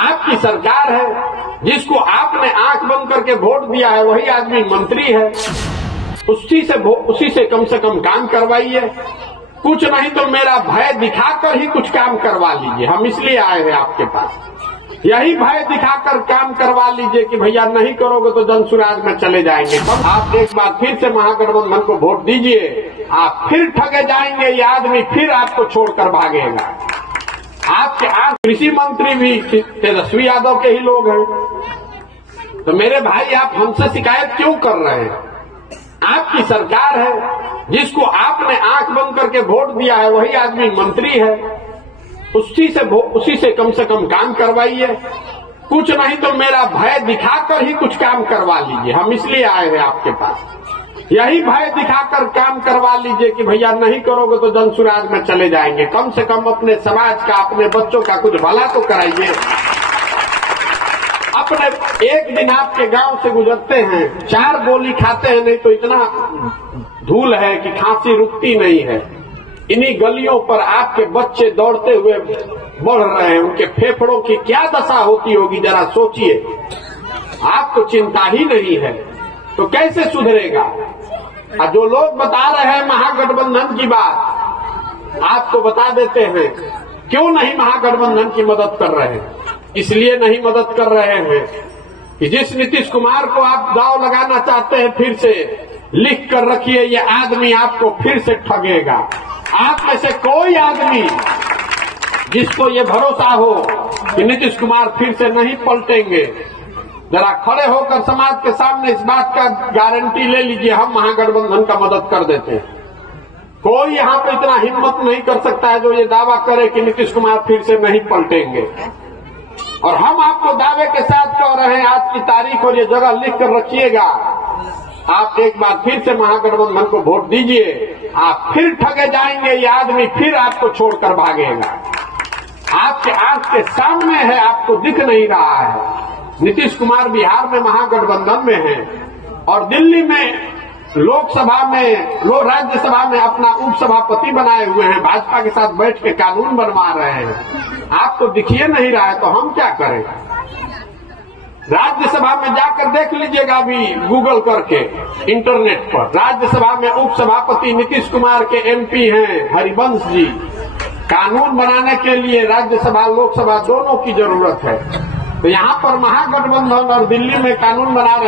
आपकी सरकार है, जिसको आपने आंख बंद करके वोट दिया है वही आदमी मंत्री है, उसी से कम काम करवाइए। कुछ नहीं तो मेरा भय दिखाकर ही कुछ काम करवा लीजिए। हम इसलिए आए हैं आपके पास, यही भय दिखाकर काम करवा लीजिए कि भैया नहीं करोगे तो जनसुराज में चले जाएंगे। आप एक बार फिर से महागठबंधन को वोट दीजिए, आप फिर ठगे जाएंगे, ये आदमी फिर आपको छोड़कर भागेगा। आपके कृषि मंत्री भी तेजस्वी यादव के ही लोग हैं, तो मेरे भाई आप हमसे शिकायत क्यों कर रहे हैं? आपकी सरकार है, जिसको आपने आंख बंद करके वोट दिया है वही आदमी मंत्री है, उसी से कम काम करवाइए। कुछ नहीं तो मेरा भय दिखाकर ही कुछ काम करवा लीजिए। हम इसलिए आए हैं आपके पास, यही भय दिखाकर काम करवा लीजिए कि भैया नहीं करोगे तो जनसुराज में चले जाएंगे। कम से कम अपने समाज का, अपने बच्चों का कुछ भला तो कराइए। अपने एक दिन आपके गांव से गुजरते हैं, 4 गोली खाते हैं, नहीं तो इतना धूल है कि खांसी रुकती नहीं है। इन्हीं गलियों पर आपके बच्चे दौड़ते हुए बढ़ रहे हैं, उनके फेफड़ों की क्या दशा होती होगी जरा सोचिए। आपको चिंता ही नहीं है तो कैसे सुधरेगा? और जो लोग बता रहे हैं महागठबंधन की बात, आपको बता देते हैं क्यों नहीं महागठबंधन की मदद कर रहे हैं। इसलिए नहीं मदद कर रहे हैं कि जिस नीतीश कुमार को आप दांव लगाना चाहते हैं, फिर से लिख कर रखिए, ये आदमी आपको फिर से ठगेगा। आप में से कोई आदमी जिसको ये भरोसा हो कि नीतीश कुमार फिर से नहीं पलटेंगे, जरा खड़े होकर समाज के सामने इस बात का गारंटी ले लीजिए, हम महागठबंधन का मदद कर देते हैं। कोई यहाँ पे इतना हिम्मत नहीं कर सकता है जो ये दावा करे कि नीतीश कुमार फिर से नहीं पलटेंगे। और हम आपको दावे के साथ कह रहे हैं, आज की तारीख और ये जगह लिख कर रखिएगा, आप एक बार फिर से महागठबंधन को वोट दीजिए, आप फिर ठगे जाएंगे, ये आदमी फिर आपको छोड़कर भागेगा। आपके आंख के सामने है, आपको दिख नहीं रहा है। नीतीश कुमार बिहार में महागठबंधन में है और दिल्ली में लोकसभा में, राज्यसभा में अपना उपसभापति बनाए हुए हैं, भाजपा के साथ बैठ के कानून बनवा रहे हैं। आपको दिखिए नहीं रहा है तो हम क्या करें? राज्यसभा में जाकर देख लीजिएगा अभी गूगल करके इंटरनेट पर, राज्यसभा में उपसभापति नीतीश कुमार के एमपी हैं हरिवंश जी। कानून बनाने के लिए राज्यसभा लोकसभा दोनों की जरूरत है, तो यहाँ पर महागठबंधन और दिल्ली में कानून बना रहे